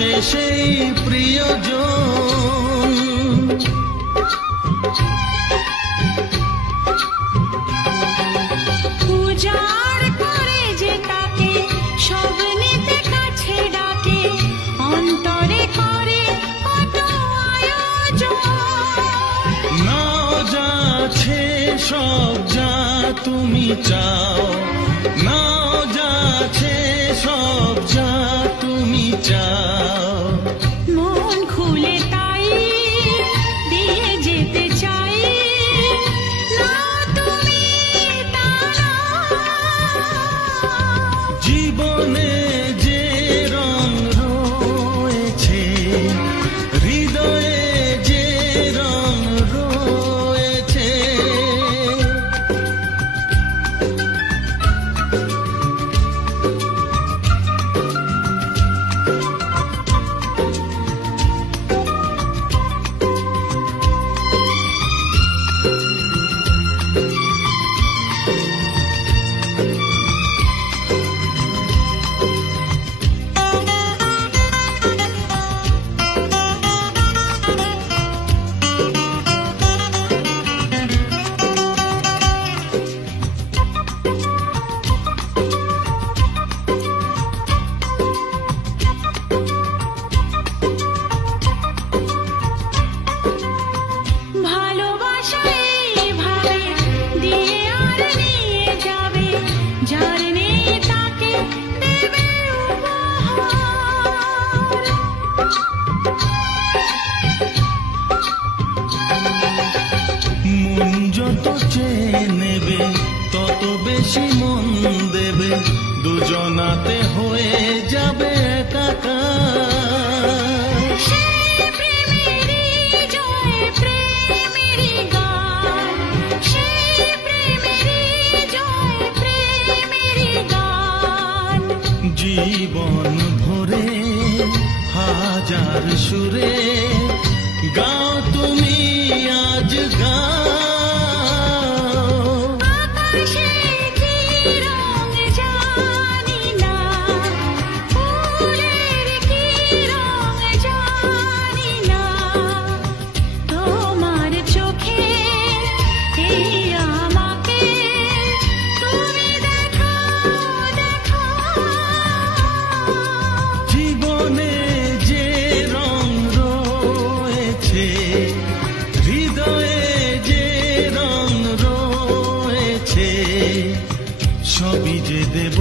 আসে সেই প্রিয়জন। উজাড় করে যে তাকে সব নিতে কাছে ডাকে, অন্তরে করে কত আয়োজন। নাও যা আছে সব যা তুমি চাও, নাও যা আছে সব যা তুমি চাও। মন খুলে তাই দিয়ে যেতে চাই, না তুমি তা না। জীবনে যে রং রয়েছে, হৃদয়ে যে রং রয়েছে, ভালোবাসা এইভাবে দিয়ে আর নিয়ে যাবে, যার নেই তাকে দেবে উপহার। মন যত চেয়ে নেবে তত বেশি মন দেবে, দুজনাতে হয়ে যাবে একাকার। সেই প্রেমেরই জয় প্রেমেরই গান, সেই প্রেমেরই জয় প্রেমেরই গান। জীবন ভরে হাজার সুরে গাও তুমি আজ গাও। আকাশে কি রং জানি না, ফুলের কি রং জানি না, তোমার চোখে এই আমাকে তুমি দেখাও দেখাও। জীবনে যে রং রয়েছে, হৃদয়ে যে রং রয়েছে, সবই যে দেব